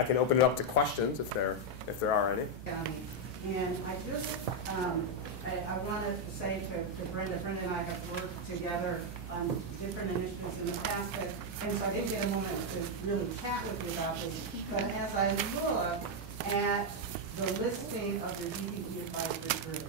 I can open it up to questions if there are any. And I just, I wanted to say to Brenda and I have worked together on different initiatives in the past, and so I didn't get a moment to really chat with you about this. But as I look at the listing of the DBE advisory group,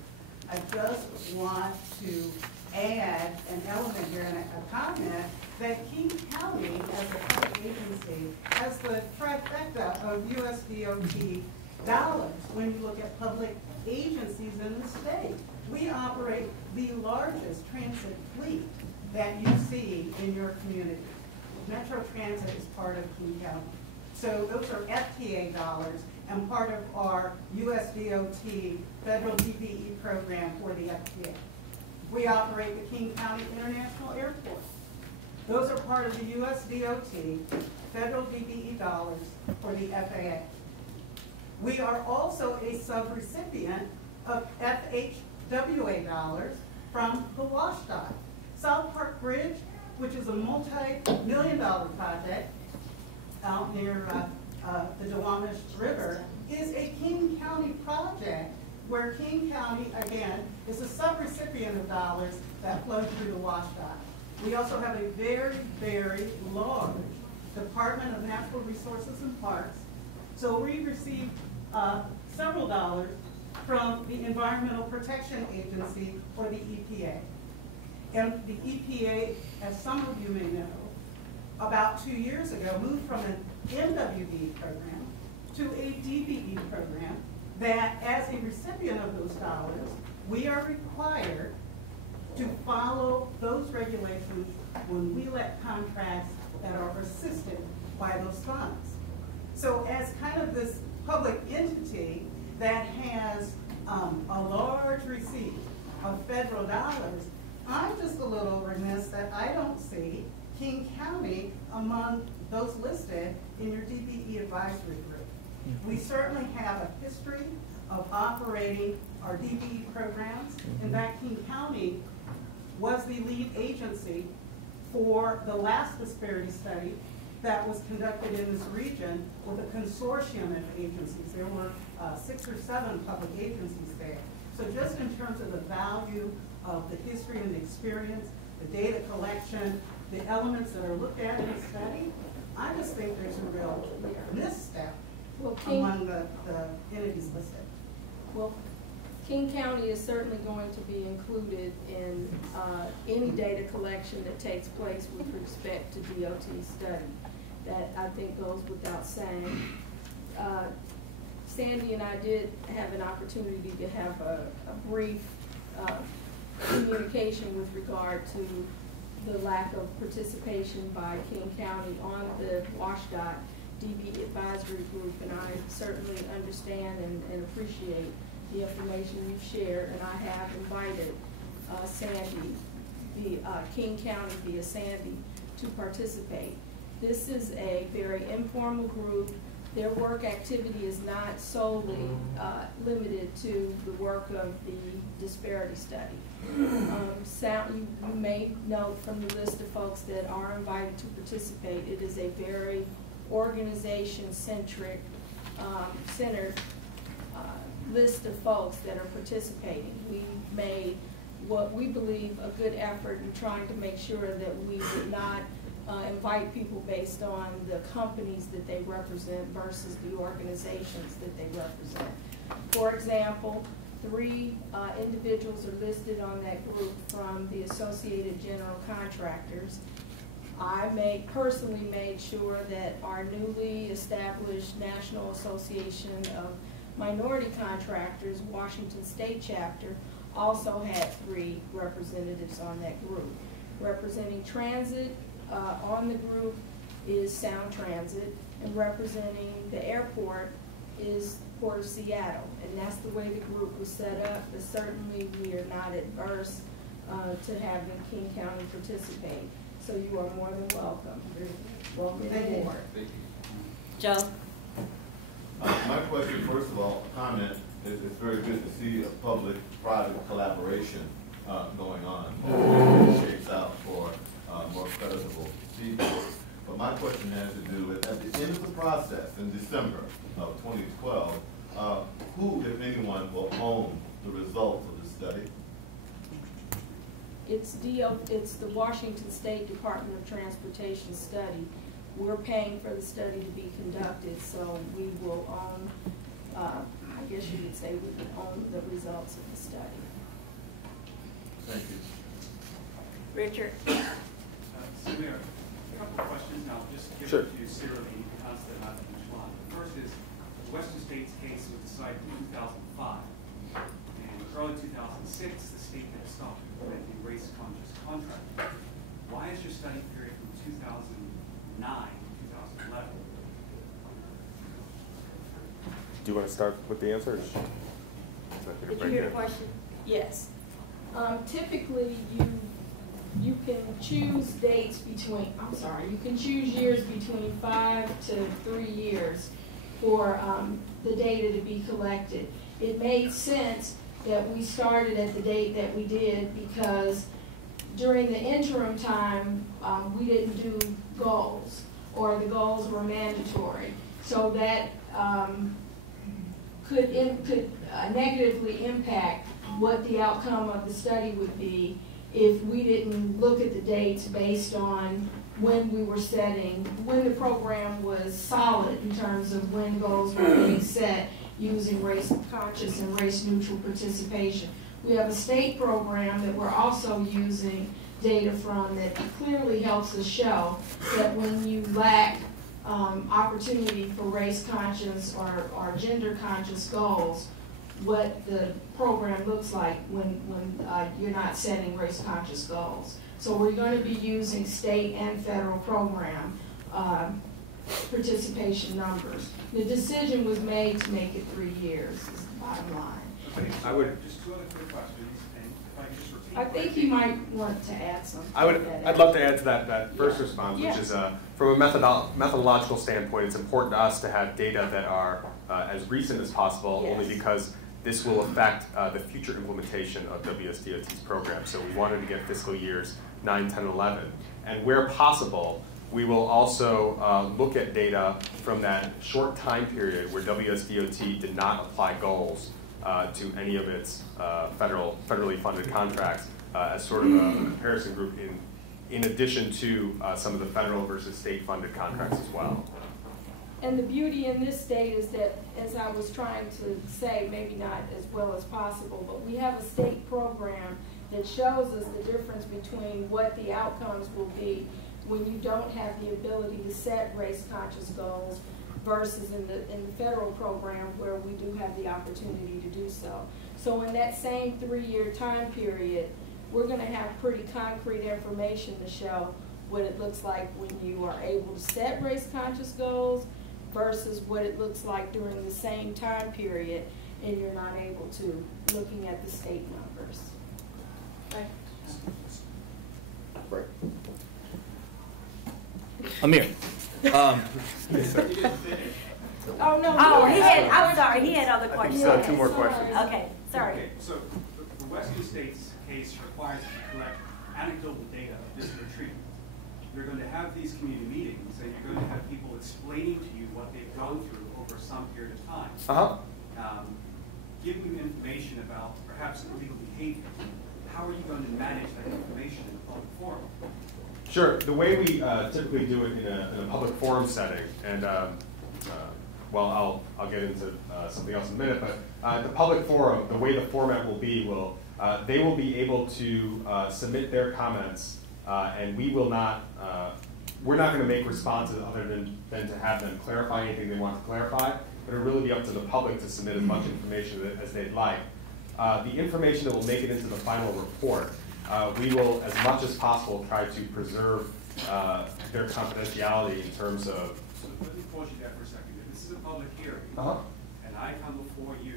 I just want to add an element here and a comment that King County, as a public agency, has the trifecta of USDOT dollars when you look at public agencies in the state. We operate the largest transit fleet that you see in your community. Metro Transit is part of King County. So those are FTA dollars and part of our USDOT federal DBE program for the FTA. We operate the King County International Airport. Those are part of the USDOT federal DBE dollars for the FAA. We are also a subrecipient of FHWA dollars from the WashDOT. South Park Bridge, which is a multi-million-dollar project out near the Duwamish River, is a King County project where King County, again, is a subrecipient of dollars that flow through the WashDOT. We also have a very, very large Department of Natural Resources and Parks. So we receive several dollars from the Environmental Protection Agency, or the EPA. And the EPA, as some of you may know, about 2 years ago moved from an MWD program to a DBE program that, as a recipient of those dollars, we are required to follow those regulations when we let contracts that are assisted by those funds. So as kind of this public entity that has a large receipt of federal dollars, I'm just a little remiss that I don't see King County among those listed in your DBE advisory group. We certainly have a history of operating our DBE programs. In fact, King County was the lead agency for the last disparity study that was conducted in this region with a consortium of agencies. There were 6 or 7 public agencies there. So just in terms of the value of the history and the experience, the data collection, the elements that are looked at in the study, I just think there's a real misstep among the entities listed. Well, King County is certainly going to be included in any data collection that takes place with respect to DOT study. That I think goes without saying. Sandy and I did have an opportunity to have a brief communication with regard to the lack of participation by King County on the WashDOT DB advisory group, and I certainly understand and appreciate the information you've shared, and I have invited Sandy, the King County via Sandy, to participate. This is a very informal group. Their work activity is not solely limited to the work of the disparity study. You may note from the list of folks that are invited to participate, it is a very organization-centric, centered list of folks that are participating. We made what we believe a good effort in trying to make sure that we would not invite people based on the companies that they represent versus the organizations that they represent. For example, 3 individuals are listed on that group from the Associated General Contractors. I personally made sure that our newly established National Association of Minority Contractors, Washington State Chapter, also had 3 representatives on that group. Representing transit on the group is Sound Transit, and representing the airport is Port of Seattle. And that's the way the group was set up, but certainly we are not adverse to having King County participate. So you are more than welcome. Welcome aboard. Joe? My question, first of all, comment, is it's very good to see a public-private collaboration going on. It shapes out for more creditable people. But my question has to do with, at the end of the process, in December of 2012, who, if anyone, will own the results of the study? It's the Washington State Department of Transportation study. We're paying for the study to be conducted, so we will own, I guess you could say we would own the results of the study. Thank you. Richard. So Mayor, a couple of questions now, just give Sure. it to you serially, constant, not each one. The first is, the Western States case was decided in 2005. And early 2006, the state had stopped implementing race-conscious contracting. Why is your study period from 2009 to 2011? Do you want to start with the answer? Did you hear the question? Yes. Typically, you can choose dates between, you can choose years between 5 to 3 years for the data to be collected. It made sense that we started at the date that we did because during the interim time, we didn't do goals, or the goals were mandatory. So that could negatively impact what the outcome of the study would be if we didn't look at the dates based on when we were setting, when the program was solid in terms of when goals were being set using race conscious and race neutral participation. We have a state program that we're also using data from that clearly helps us show that when you lack opportunity for race conscious or gender conscious goals, what the program looks like when you're not setting race conscious goals. So we're going to be using state and federal program participation numbers. The decision was made to make it 3 years, is the bottom line. I would. Just two other quick questions, and if I could just repeat. I think you might want to add something. I'd love to add to that first response, which is from a methodological standpoint, it's important to us to have data that are as recent as possible, only because this will affect the future implementation of WSDOT's program. So we wanted to get fiscal years 9, 10, 11. And where possible, we will also look at data from that short time period where WSDOT did not apply goals to any of its federally funded contracts as sort of a comparison group in addition to some of the federal versus state funded contracts as well. And the beauty in this state is that, as I was trying to say, maybe not as well as possible, but we have a state program that shows us the difference between what the outcomes will be when you don't have the ability to set race-conscious goals versus in the federal program where we do have the opportunity to do so. So in that same 3-year time period, we're going to have pretty concrete information to show what it looks like when you are able to set race-conscious goals versus what it looks like during the same time period and you're not able to, looking at the state numbers. Right. Amir. Oh, no. Oh, I'm sorry, he had other questions. So 2 more questions. Okay, sorry. Okay, so the Western States case requires you to collect anecdotal data of disparate treatment. You're going to have these community meetings, and you're going to have people explaining to you what they've gone through over some period of time. Giving you information about perhaps illegal behavior. How are you going to manage that information in a public forum? Sure. The way we typically do it in a public forum setting, and well, I'll get into something else in a minute, but the public forum, the way the format will be, they will be able to submit their comments, and we will not, we're not going to make responses other than to have them clarify anything they want to clarify, but it'll really be up to the public to submit as much information as they'd like. The information that will make it into the final report, we will, as much as possible, try to preserve their confidentiality in terms of. So let me pause you there for a second. If this is a public hearing, and I come before you,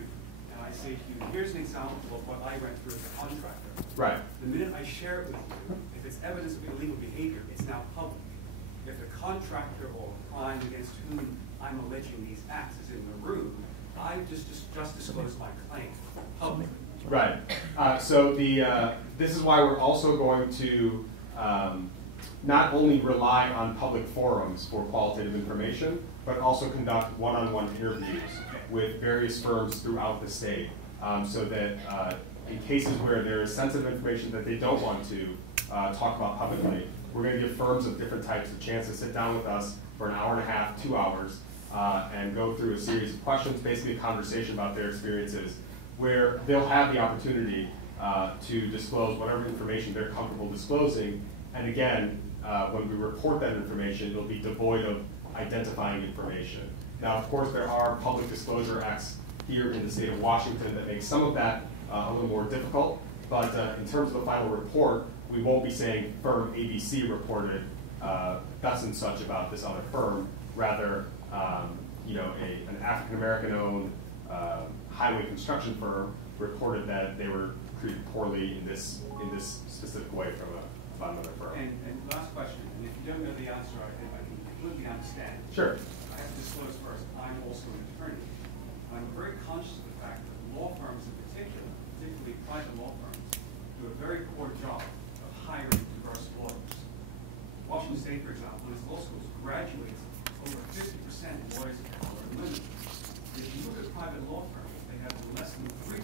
and I say to you, here's an example of what I went through as a contractor. Right. The minute I share it with you, if it's evidence of illegal behavior, it's now public. If the contractor or client against whom I'm alleging these acts is in the room, I just disclosed my claim publicly. Right. So this is why we're also going to not only rely on public forums for qualitative information, but also conduct one-on-one interviews with various firms throughout the state, so that in cases where there is sensitive information that they don't want to talk about publicly, we're going to give firms of different types a chance to sit down with us for an hour and a half, 2 hours, and go through a series of questions, basically a conversation about their experiences, where they'll have the opportunity to disclose whatever information they're comfortable disclosing. And again, when we report that information, it'll be devoid of identifying information. Now, of course, there are public disclosure acts here in the state of Washington that make some of that a little more difficult, but in terms of the final report, we won't be saying firm ABC reported thus and such about this other firm. Rather, you know, an African-American owned highway construction firm reported that they were treated poorly in this specific way about another firm. And last question, and if you don't know the answer, I can completely understand. Sure. I have to disclose first, I'm also an attorney. I'm very conscious of the fact that law firms in particular, particularly private law firms, do a very poor job of hiring diverse lawyers. Washington State, for example, in its law schools graduates over 50% of lawyers of color are women. If you look at private law firms, they have less than 3%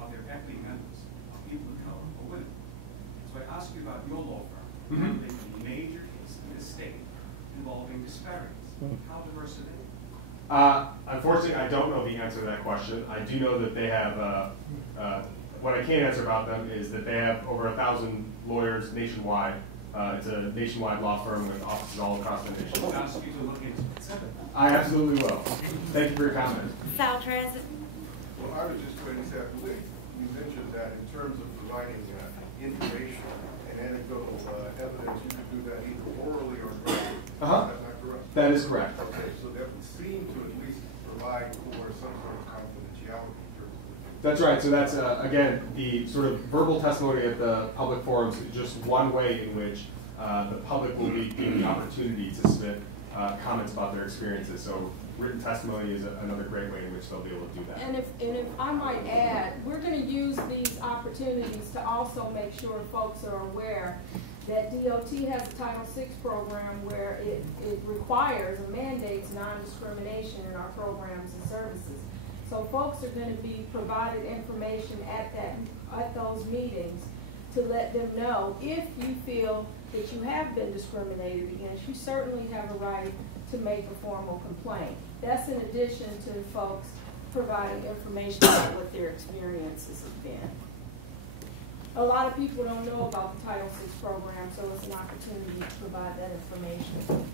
of their equity members are people of color or women. So I ask you about your law firm. You make a major case in the state involving disparities. How diverse are they? Unfortunately, I don't know the answer to that question. I do know that they have, what I can answer about them is that they have over 1,000 lawyers nationwide. It's a nationwide law firm with offices all across the nation. I'll ask you to look into it. I absolutely will. Thank you for your comment. South Transit. Well, I was just going to say, I believe you mentioned that in terms of providing information and anecdotal evidence, you could do that either orally or verbally. Is that not correct? That is correct. Okay, so that would seem to at least provide for some sort of confidentiality in terms of That's right. So that's, again, the sort of verbal testimony at the public forums is just one way in which the public will be given the opportunity to submit comments about their experiences. So written testimony is another great way in which they'll be able to do that. And if I might add, we're going to use these opportunities to also make sure folks are aware that DOT has a Title VI program where it requires and mandates non-discrimination in our programs and services. So folks are going to be provided information at those meetings to let them know if you feel that you have been discriminated against, you certainly have a right to make a formal complaint. That's in addition to folks providing information about what their experiences have been. A lot of people don't know about the Title VI program, so it's an opportunity to provide that information.